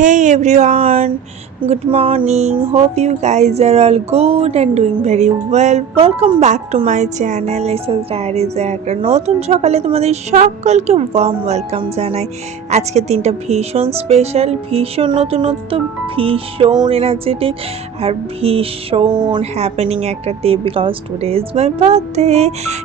hey everyone. Good morning. Hope you guys are all good and doing very well. Welcome back to my channel. SS diaries এর একটা নতুন সকালে তোমাদের সকলকে warm welcome জানাই আজকে দিনটা ভীষণ স্পেশাল ভীষণ নতুনত্ব, ভীষণ এনার্জেটিক আর ভীষণ হ্যাপেনিং একটা day because today is my birthday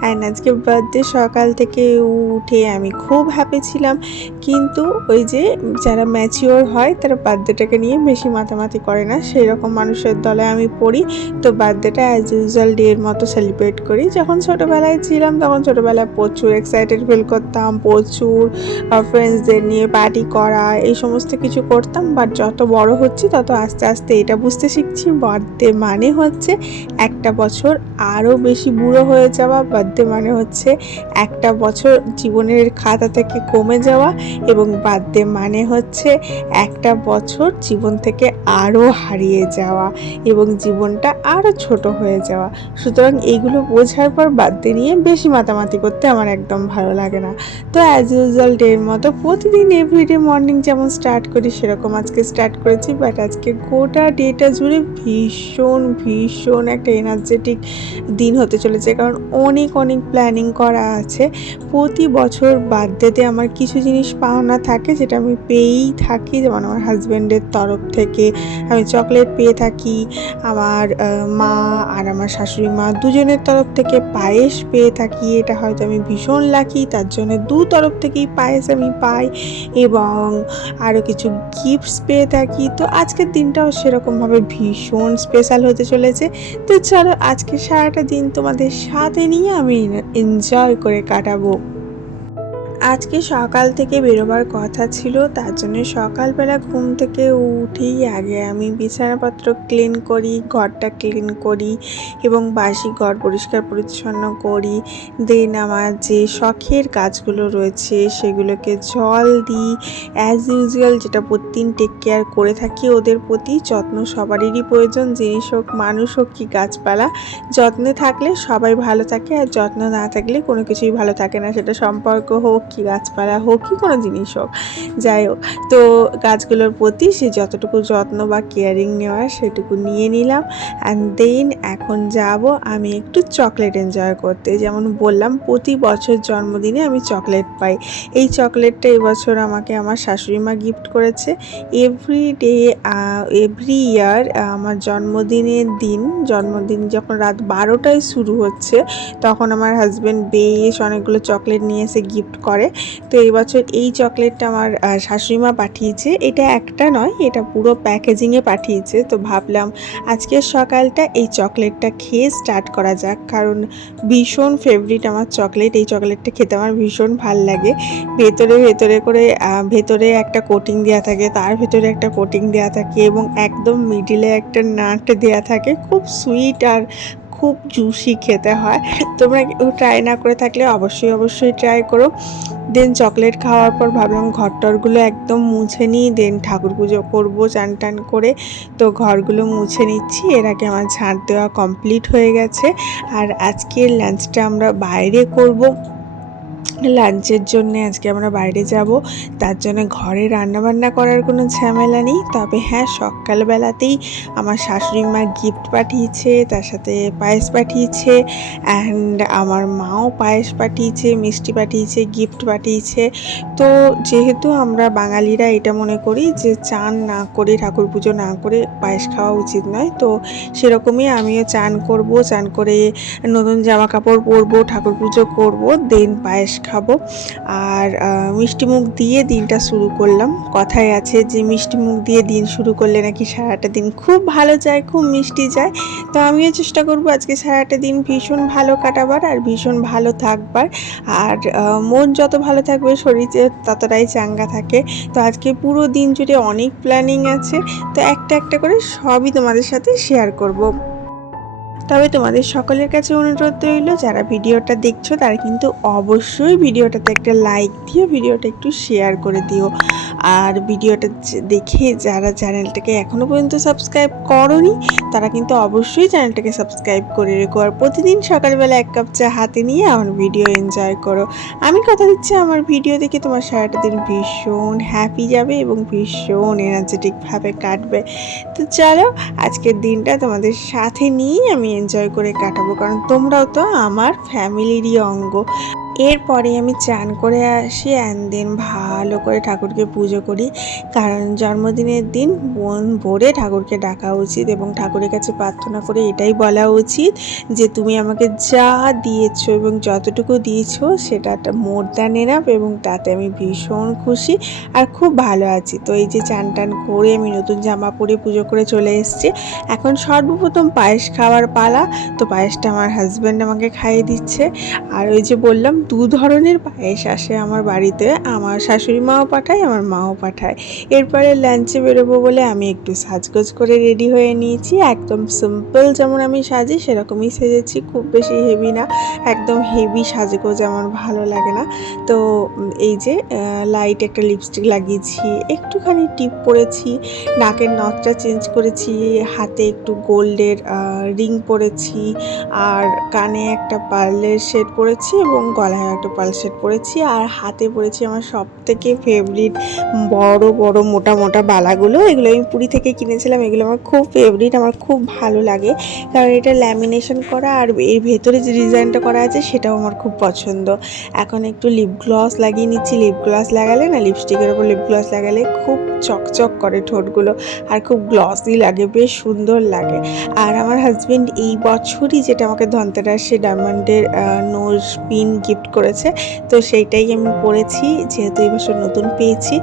and আজকে বার্থডে সকাল থেকে উঠে আমি খুব হ্যাপি ছিলাম কিন্তু ওই যে যারা ম্যাচিওর হয় তারা বার্থডেটাকে নিয়ে বেশি মাতামাতি করে না সেই রকম মানুষের দলে আমি পড়ি। তো বার্থডেটা অ্যাজ ইউজুয়াল ডে এর মতো সেলিব্রেট করি। যখন ছোটোবেলায় ছিলাম, তখন ছোটোবেলায় প্রচুর এক্সাইটেড ফিল করতাম, প্রচুর ফ্রেন্ডসদের নিয়ে পার্টি করা, এই সমস্ত কিছু করতাম। বাট যত বড় হচ্ছি, তত আস্তে আস্তে এটা বুঝতে শিখছি, বার্থডে মানে হচ্ছে একটা বছর আরও বেশি বুড়ো হয়ে যাওয়া। বার্থডে মানে হচ্ছে একটা বছর জীবনের খাতা থেকে কমে যাওয়া। এবং বার্থডে মানে হচ্ছে একটা বছর জীবন থেকে আরও হারিয়ে যাওয়া এবং জীবনটা আরও ছোট হয়ে যাওয়া। সুতরাং এইগুলো বোঝার পর বার্থডে নিয়ে বেশি মাতামাতি করতে আমার একদম ভালো লাগে না। তো অ্যাজ ইউজুয়াল ডের মতো প্রতিদিন এভরিডে মর্নিং যেমন স্টার্ট করি, সেরকম আজকে স্টার্ট করেছি। বাট আজকে গোটা ডেটা জুড়ে ভীষণ ভীষণ একটা এনার্জেটিক দিন হতে চলেছে। কারণ অনেক অনেক প্ল্যানিং করা আছে। প্রতি বছর বার্থডেতে আমার কিছু জিনিস পাওনা থাকে, যেটা আমি পেয়েই থাকি। যেমন আমার হাজব্যান্ডের তরফ থেকে আমি চকলেট পেয়ে থাকি। আমার মা আর আমার শাশুড়ি মা দুজনের তরফ থেকে পায়েস পেয়ে থাকি। এটা হয়তো আমি ভীষণ লাকি তার জন্য দু তরফ থেকেই পায়েস আমি পাই এবং আরও কিছু গিফটস পেয়ে থাকি। তো আজকের দিনটাও সেরকমভাবে ভীষণ স্পেশাল হতে চলেছে। তো চলো আজকে সারাটা দিন তোমাদের সাথে নিয়ে আমি এনজয় করে কাটাবো। আজকে সকাল থেকে বেরোবার কথা ছিল, তার জন্য সকালবেলা ঘুম থেকে উঠেই আগে আমি বিছানাপত্র ক্লিন করি, ঘরটা ক্লিন করি এবং বাসি ঘর পরিষ্কার পরিচ্ছন্ন করি। দেন আমার যে শখের কাজগুলো রয়েছে, সেগুলোকে জল দিই। অ্যাজ ইউজুয়াল যেটা প্রতিদিন টেক কেয়ার করে থাকি, ওদের প্রতি যত্ন সবারই প্রয়োজন, জিনিস হোক, মানুষ হোক কি গাছপালা। যত্নে থাকলে সবাই ভালো থাকে আর যত্ন না থাকলে কোনো কিছুই ভালো থাকে না, সেটা সম্পর্ক হোক। কি গাছপালা হোক, কি কোনো জিনিস হোক, যাই হোক। তো গাছগুলোর প্রতি সে যতটুকু যত্ন বা কেয়ারিং নেওয়ার সেটুকু নিয়ে নিলাম। অ্যান্ড দেন এখন যাব আমি একটু চকলেট এনজয় করতে। যেমন বললাম, প্রতি বছর জন্মদিনে আমি চকলেট পাই। এই চকলেটটা এবছর আমাকে আমার শাশুড়ি মা গিফট করেছে। এভরি ডে এভরি ইয়ার আমার জন্মদিনের দিন, জন্মদিন যখন রাত বারোটায় শুরু হচ্ছে, তখন আমার হাজব্যান্ড বেশ অনেকগুলো চকলেট নিয়ে এসে গিফট করে। তো এই বছর এই চকলেটটা আমার শাশুড়িমা পাঠিয়েছে। এটা একটা নয়, এটা পুরো প্যাকেজিংয়ে পাঠিয়েছে। তো ভাবলাম আজকের সকালটা এই চকলেটটা খেয়ে স্টার্ট করা যাক। কারণ ভীষণ ফেভারিট আমার চকলেট। এই চকলেটটা খেতে আমার ভীষণ ভালো লাগে। ভেতরে ভেতরে করে ভেতরে একটা কোটিং দেওয়া থাকে, তার ভেতরে একটা কোটিং দেওয়া থাকে এবং একদম মিডিলে একটা নাট দেওয়া থাকে। খুব সুইট আর খুব জুসি খেতে হয়। তোমরা ট্রাই না করে থাকলে অবশ্যই অবশ্যই ট্রাই করো। দেন চকলেট খাওয়ার পর ভাবলাম ঘর টরগুলো একদম মুছে নিই। দেন ঠাকুর পুজো করব চান টান করে। তো ঘরগুলো মুছে নিচ্ছি। এর আগে আমার ঝাঁট দেওয়া কমপ্লিট হয়ে গেছে। আর আজকের লাঞ্চটা আমরা বাইরে করব। লাঞ্চের জন্য আজকে আমরা বাইরে যাব। তার জন্য ঘরে রান্নাবান্না করার কোনো ঝামেলা নেই। তবে হ্যাঁ সকালবেলাতেই আমার শাশুড়ি মা গিফট পাঠিয়েছে, তার সাথে পায়েস পাঠিয়েছে অ্যান্ড আমার মাও পায়েস পাঠিয়েছে, মিষ্টি পাঠিয়েছে গিফট পাঠিয়েছে। তো যেহেতু আমরা বাঙালিরা এটা মনে করি যে চান না করে, ঠাকুর পুজো না করে পায়েস খাওয়া উচিত নয়। তো সেরকমই আমিও চান করব, চান করে নতুন জামা কাপড় পরবো, ঠাকুর পুজো করব দেন পায়েস খাব। আর মিষ্টি মুখ দিয়ে দিনটা শুরু করলাম। কথায় আছে যে, মিষ্টি মুখ দিয়ে দিন শুরু করলে নাকি সারাটা দিন খুব ভালো যায়, খুব মিষ্টি যায়। তো আমিও চেষ্টা করব আজকে সারাটা দিন ভীষণ ভালো কাটাবার আর ভীষণ ভালো থাকবার। আর মন যত ভালো থাকবে, শরীর ততটাই চাঙ্গা থাকে। তো আজকে পুরো দিন জুড়ে অনেক প্ল্যানিং আছে। তো একটা একটা করে সবই তোমাদের সাথে শেয়ার করব। তবে তোমাদের সকলের কাছে অনুরোধ রইল, যারা ভিডিওটা দেখছ তারা কিন্তু অবশ্যই ভিডিওটাতে একটা লাইক দিও, ভিডিওটা একটু শেয়ার করে দিও। আর ভিডিওটা দেখে যারা চ্যানেলটাকে এখনও পর্যন্ত সাবস্ক্রাইব করনি, তারা কিন্তু অবশ্যই চ্যানেলটাকে সাবস্ক্রাইব করে রেখো। আর প্রতিদিন সকালবেলা এক কাপ চা হাতে নিয়ে আমার ভিডিও এনজয় করো। আমি কথা দিচ্ছি আমার ভিডিও দেখে তোমার সারাটা দিন ভীষণ হ্যাপি যাবে এবং ভীষণ এনার্জেটিকভাবে কাটবে। তো চলো, আজকের দিনটা তোমাদের সাথে নিয়ে আমি এনজয় করে কাটাবো কারণ তোমরাও তো আমার ফ্যামিলিরই অঙ্গ। এরপরে আমি চান করে আসি অ্যান্ড দেন ভালো করে ঠাকুরকে পুজো করি। কারণ জন্মদিনের দিন মন ভরে ঠাকুরকে ডাকা উচিত এবং ঠাকুরের কাছে প্রার্থনা করে এটাই বলা উচিত যে তুমি আমাকে যা দিয়েছ এবং যতটুকু দিয়েছ সেটা মোর দ্যান এনাফ এবং তাতে আমি ভীষণ খুশি আর খুব ভালো আছি। তো এই যে চান টান করে আমি নতুন জামা পরে পুজো করে চলে এসেছি। এখন সর্বপ্রথম পায়েস খাওয়ার পালা। তো পায়েসটা আমার হাজব্যান্ড আমাকে খাইয়ে দিচ্ছে। আর ওই যে বললাম দু ধরনের পায়েস আসে আমার বাড়িতে। আমার শাশুড়ি মাও পাঠায়, আমার মাও পাঠায়। এরপরে লাঞ্চে বেরোবো বলে আমি একটু সাজগোজ করে রেডি হয়ে নিয়েছি। একদম সিম্পল যেমন আমি সাজি, সেরকমই সেজেছি। খুব বেশি হেভি না, একদম হেভি সাজগোজ আমার ভালো লাগে না। তো এই যে লাইট একটা লিপস্টিক লাগিয়েছি, একটুখানি টিপ পরেছি, নাকের নথটা চেঞ্জ করেছি, হাতে একটু গোল্ডের রিং পরেছি, আর কানে একটা পার্লের শেড পরেছি এবং গলায় একটা পার্ল সেট পরেছি আর হাতে পরেছি আমার সব থেকে ফেভারিট বড় বড়, মোটা মোটা বালাগুলো। এগুলো আমি পুরী থেকে কিনেছিলাম, এগুলো আমার খুব ফেভারিট আমার খুব ভালো লাগে। কারণ এটা ল্যামিনেশন করা আর এর ভেতরে যে ডিজাইনটা করা আছে সেটাও আমার খুব পছন্দ। এখন একটু লিপ গ্লস লাগিয়ে নিচ্ছি। লিপ গ্লস লাগালে না লিপস্টিকের ওপর লিপ গ্লস লাগালে খুব চকচক করে ঠোঁটগুলো আর খুব গ্লসি লাগে, বেশ সুন্দর লাগে। আর আমার হাজব্যান্ড এই বছরই যেটা আমাকে ধনতেরাসে ডায়মন্ডের নোজ পিন গিফট করেছে। তো সেইটাই আমি পড়েছি, যেহেতু এই বছর নতুন পেয়েছি।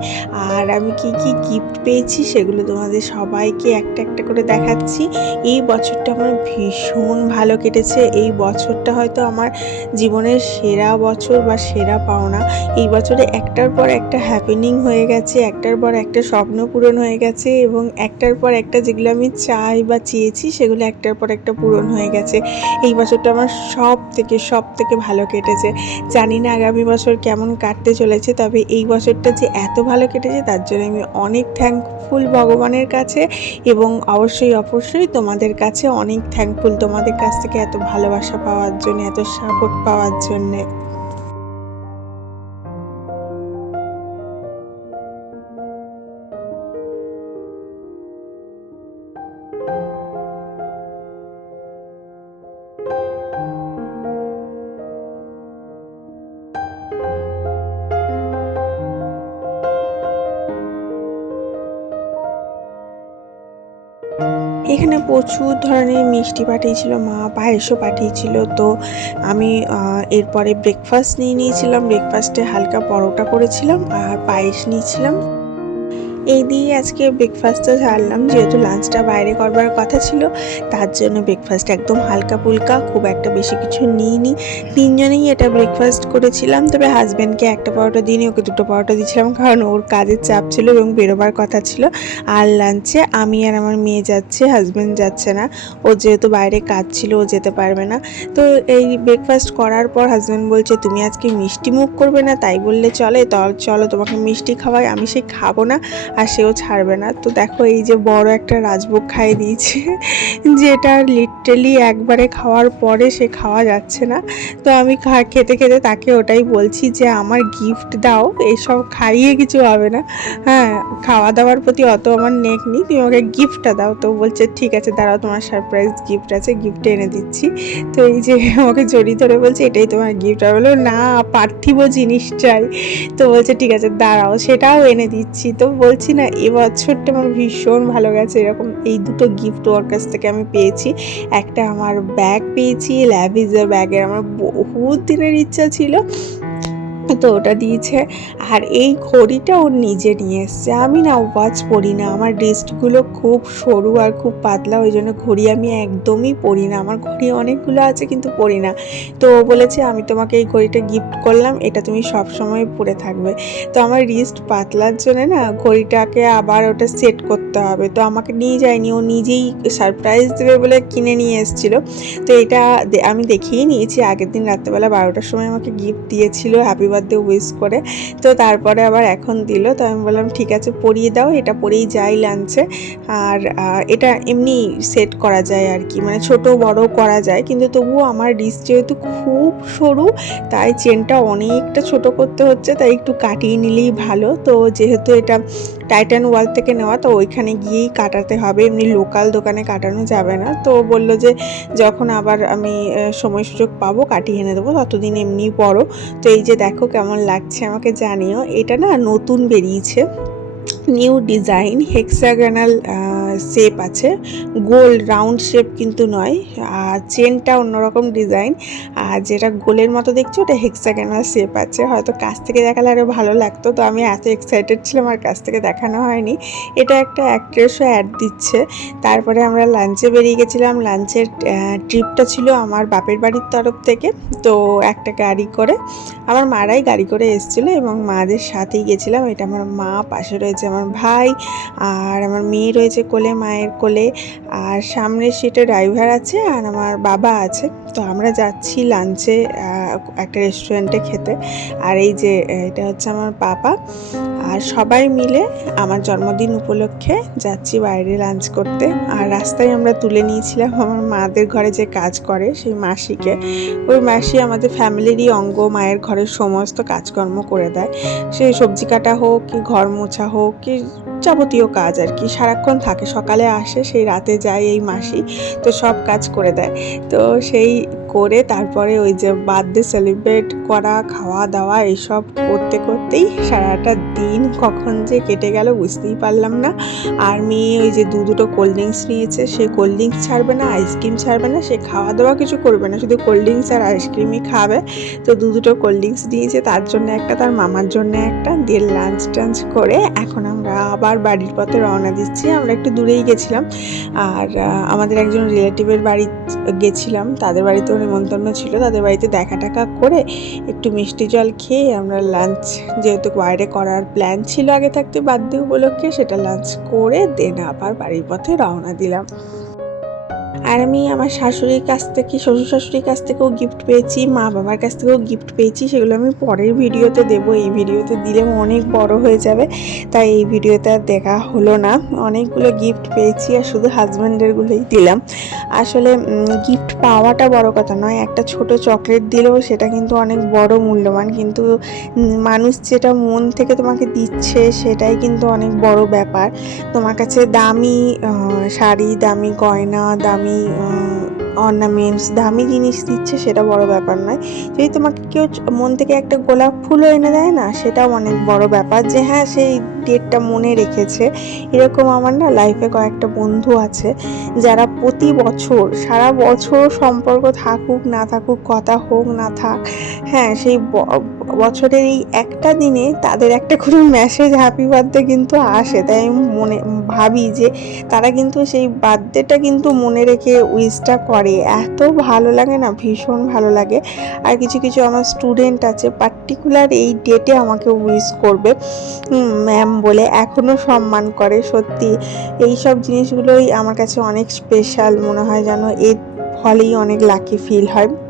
আর আমি কি কি গিফট পেয়েছি সেগুলো তোমাদের সবাইকে একটা একটা করে দেখাচ্ছি। এই বছরটা আমার ভীষণ ভালো কেটেছে। এই বছরটা হয়তো আমার জীবনের সেরা বছর বা সেরা পাওনা। এই বছরে একটার পর একটা হ্যাপেনিং হয়ে গেছে, একটার পর একটা স্বপ্ন পূরণ হয়ে গেছে এবং একটার পর একটা যেগুলো আমি চাই বা চেয়েছি সেগুলো একটার পর একটা পূরণ হয়ে গেছে। এই বছরটা আমার সব থেকে সব থেকে ভালো কেটেছে। জানি না আগামী বছর কেমন কাটতে চলেছে, তবে এই বছরটা যে এত ভালো কেটেছে, তার জন্য আমি অনেক থ্যাঙ্কফুল ভগবানের কাছে এবং অবশ্যই অবশ্যই তোমাদের কাছে অনেক থ্যাঙ্কফুল তোমাদের কাছ থেকে এত ভালোবাসা পাওয়ার জন্য, এত সাপোর্ট পাওয়ার জন্যে। প্রচুর ধরনের মিষ্টি পাঠিয়েছিল, মা পায়েসও পাঠিয়েছিল। তো আমি এরপরে ব্রেকফাস্ট নিয়ে নিয়েছিলাম। ব্রেকফাস্টে হালকা পরোটা করেছিলাম আর পায়েস নিয়েছিলাম। এই দিয়ে আজকে ব্রেকফাস্টটা ছাড়লাম। যেহেতু লাঞ্চটা বাইরে করবার কথা ছিল, তার জন্য ব্রেকফাস্ট একদম হালকা ফুলকা খুব একটা বেশি কিছু নিইনি। তিনজনেই এটা ব্রেকফাস্ট করেছিলাম, তবে হাজব্যান্ডকে একটা পরোটা দিইনি, ওকে দুটো পরোটা দিয়েছিলাম, কারণ ওর কাজের চাপ ছিল এবং বেরোবার কথা ছিল। আর লাঞ্চে আমি আর আমার মেয়ে যাচ্ছে হাজব্যান্ড যাচ্ছে না। ও যেহেতু বাইরে কাজ ছিল, ও যেতে পারবে না। তো এই ব্রেকফাস্ট করার পর হাজব্যান্ড বলছে, তুমি আজকে মিষ্টি মুখ করবে না? তাই বললে, চলে চলো তোমাকে মিষ্টি খাওয়াই, আমি সে খাব না। আর সেও ছাড়বে না। তো দেখো এই যে বড় একটা রাজভোগ খাইয়ে দিয়েছে, যেটা লিটারেলি একবারে খাওয়ার পরে সে খাওয়া যাচ্ছে না। তো আমি খেতে খেতে তাকে ওটাই বলছি যে, আমার গিফট দাও, এসব খাইয়ে কিছু হবে না। হ্যাঁ খাওয়া দাওয়ার প্রতি অত আমার নেক নেই, তুমি আমাকে গিফটটা দাও। তো বলছে, ঠিক আছে, দাঁড়াও, তোমার সারপ্রাইজ গিফট আছে গিফট এনে দিচ্ছি। তো এই যে আমাকে জড়িয়ে ধরে বলছে, এটাই তোমার গিফট আমি বললাম, না, পার্থিব জিনিস চাই। তো বলছে, ঠিক আছে, দাঁড়াও, সেটাও এনে দিচ্ছি। তো বলছি না এবছরটা আমার ভীষণ ভালো গেছে। এরকম এই দুটো গিফট ওর কাছ থেকে আমি পেয়েছি। একটা আমার ব্যাগ পেয়েছি ল্যাভিজার ব্যাগের আমার বহুত দিনের ইচ্ছা ছিল। তো ওটা দিয়েছে। আর এই ঘড়িটা ওর নিজে নিয়ে এসছে। আমি না ওয়াচ পরি না। আমার রিস্টগুলো খুব সরু আর খুব পাতলা, ওই জন্য ঘড়ি আমি একদমই পরি না। আমার ঘড়ি অনেকগুলো আছে কিন্তু পরি না। তো ও বলেছে, আমি তোমাকে এই ঘড়িটা গিফট করলাম। এটা তুমি সব সময় পরে থাকবে। তো আমার রিস্ট পাতলার জন্য না ঘড়িটাকে আবার ওটা সেট করতে হবে। তো আমাকে নিয়ে যায়নি। ও নিজেই সারপ্রাইজ দেবে বলে কিনে নিয়ে এসেছিল। তো এটা আমি দেখিয়ে নিয়েছি। আগের দিন রাত্রেবেলা বারোটার সময় আমাকে গিফট দিয়েছিল। হ্যাপি বার্থডে উইশ করে। তো তারপরে আবার এখন দিল। তো আমি বললাম, ঠিক আছে, পরিয়ে দাও, এটা পরেই যাই লাঞ্চে আর এটা এমনি সেট করা যায় আর কি। মানে ছোট বড় করা যায়। কিন্তু তবুও আমার রিস যেহেতু খুব সরু, তাই চেনটা অনেকটা ছোট করতে হচ্ছে। তাই একটু কাটিয়ে নিলেই ভালো। তো যেহেতু এটা টাইটান ওয়াল থেকে নেওয়া, তো ওইখানে গিয়েই কাটাতে হবে। এমনি লোকাল দোকানে কাটানো যাবে না। তো বলল যে, যখন আবার আমি সময় সুযোগ পাবো, কাটিয়ে এনে দেবো, ততদিন এমনি পরো তো এই যে দেখো কেমন লাগছে আমাকে জানিও। এটা না নতুন বেরিয়েছে। নিউ ডিজাইন হেক্সাগানাল শেপ আছে। গোল রাউন্ড শেপ কিন্তু নয়। আর চেনটা অন্যরকম ডিজাইন আর যেটা গোলের মতো দেখছ ওটা হেক্সাগানাল শেপ আছে। হয়তো কাছ থেকে দেখালে আরও ভালো লাগতো, তো আমি এত এক্সাইটেড ছিলাম, আর কাছ থেকে দেখানো হয়নি। এটা একটা অ্যাক্ট্রেসও অ্যাড দিচ্ছে। তারপরে আমরা লাঞ্চে বেরিয়ে গেছিলাম। লাঞ্চের ট্রিপটা ছিল আমার বাপের বাড়ির তরফ থেকে। তো একটা গাড়ি করে, আমার মারাই গাড়ি করে এসেছিল এবং মাদের সাথেই গেছিলাম। এটা আমার মা, পাশে রয়েছে আমার ভাই আর আমার মেয়ে রয়েছে কোলে, মায়ের কোলে। আর সামনের সিটে ড্রাইভার আছে আর আমার বাবা আছে। তো আমরা যাচ্ছি লাঞ্চে একটা রেস্টুরেন্টে খেতে। আর এই যে, এটা হচ্ছে আমার পাপা। আর সবাই মিলে আমার জন্মদিন উপলক্ষে যাচ্ছি বাইরে লাঞ্চ করতে। আর রাস্তায় আমরা তুলে নিয়েছিলাম আমার মাদের ঘরে যে কাজ করে, সেই মাসিকে। ওই মাসি আমাদের ফ্যামিলিরই অঙ্গ, মায়ের ঘরের সমস্ত কাজকর্ম করে দেয়। সেই সবজি কাটা হোক কি ঘর মোছা হোক কি যাবতীয় কাজ আর কি। সারাক্ষণ থাকে, সকালে আসে, সেই রাতে যায় এই মাসি, তো সব কাজ করে দেয়। তো সেই করে তারপরে ওই যে বার্থডে সেলিব্রেট করা, খাওয়া দাওয়া, এইসব করতে করতেই সারাটা দিন কখন যে কেটে গেল বুঝতেই পারলাম না। আর মেয়ে ওই যে দু দুটো কোল্ড ড্রিঙ্কস নিয়েছে, সে কোল্ড ড্রিঙ্কস ছাড়বে না আইসক্রিম ছাড়বে না, সে খাওয়া দাওয়া কিছু করবে না, শুধু কোল্ড ড্রিঙ্কস আর আইসক্রিমই খাবে। তো দু দুটো কোল্ড ড্রিঙ্কস নিয়েছে তার জন্য একটা, তার মামার জন্য একটা, দিয়ে লাঞ্চ টাঞ্চ করে এখন আমরা আবার বাড়ির পথে রওনা দিচ্ছি। আমরা একটু দূরেই গেছিলাম। আর আমাদের একজন রিলেটিভের বাড়ি গেছিলাম। তাদের বাড়িতেও নিমন্ত্রণ ছিল। তাদের বাড়িতে দেখা টাকা করে একটু মিষ্টি জল খেয়ে আমরা লাঞ্চ যেহেতু বাইরে করার প্ল্যান ছিল আগে থাকতে বার্থডে উপলক্ষে, সেটা লাঞ্চ করে দেন আবার বাড়ির পথে রওনা দিলাম। আর আমি আমার শাশুড়ির কাছ থেকে শ্বশুর শাশুড়ির কাছ থেকেও গিফট পেয়েছি, মা বাবার কাছ থেকেও গিফট পেয়েছি, সেগুলো আমি পরের ভিডিওতে দেবো। এই ভিডিওতে দিলে অনেক বড় হয়ে যাবে, তাই এই ভিডিওতে আর দেখা হলো না। অনেকগুলো গিফট পেয়েছি আর শুধু হাজব্যান্ডেরগুলোই দিলাম। আসলে গিফট পাওয়াটা বড় কথা নয়, একটা ছোট চকলেট দিলেও সেটা কিন্তু অনেক বড় মূল্যবান, কিন্তু মানুষ যেটা মন থেকে তোমাকে দিচ্ছে সেটাই কিন্তু অনেক বড় ব্যাপার। তোমার কাছে দামি শাড়ি, দামি গয়না, দামি 你啊。অর্নামেন্টস দামি জিনিস দিচ্ছে সেটা বড় ব্যাপার নয়। যদি তোমাকে কেউ মন থেকে একটা গোলাপ ফুলও এনে দেয় না, সেটাও অনেক বড় ব্যাপার। যে হ্যাঁ সেই ডেটটা মনে রেখেছে। এরকম আমার না লাইফে কয়েকটা বন্ধু আছে, যারা প্রতি বছর, সারা বছর সম্পর্ক থাকুক, না থাকুক, কথা হোক, না থাক হ্যাঁ সেই বছরের এই একটা দিনে তাদের একটা করে মেসেজ হ্যাপি বার্থডে কিন্তু আসে। তাই আমি মনে, ভাবি যে তারা কিন্তু সেই বার্থডেটা কিন্তু মনে রেখে উইশটা করে। এত ভালো লাগে না, ভীষণ ভালো লাগে। আর কিছু কিছু আমার স্টুডেন্ট আছে পার্টিকুলার এই ডেটে আমাকে উইশ করবে। ম্যাম বলে এখনও সম্মান করে, সত্যি। এই সব জিনিসগুলোই আমার কাছে অনেক স্পেশাল মনে হয় যেন এর ফলেই অনেক লাকি ফিল হয়।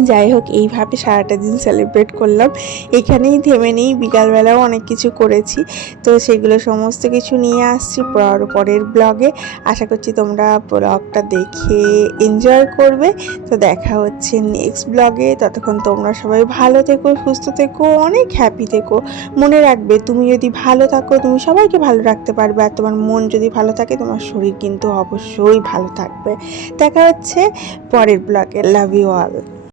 যাই হোক, এইভাবে সারাটা দিন সেলিব্রেট করলাম। এখানেই থেমে নেই, বিকালবেলাও অনেক কিছু করেছি। তো সেগুলো সমস্ত কিছু নিয়ে আসছি পর- পরের ব্লগে আশা করছি তোমরা ব্লগটা দেখে এনজয় করবে। তো দেখা হচ্ছে নেক্সট ব্লগে ততক্ষণ তোমরা সবাই ভালো থেকো, সুস্থ থেকো, অনেক হ্যাপি থেকো। মনে রাখবে, তুমি যদি ভালো থাকো, তুমি সবাইকে ভালো রাখতে পারবে। আর তোমার মন যদি ভালো থাকে, তোমার শরীর কিন্তু অবশ্যই ভালো থাকবে। দেখা হচ্ছে পরের ব্লগে লাভ ইউ অল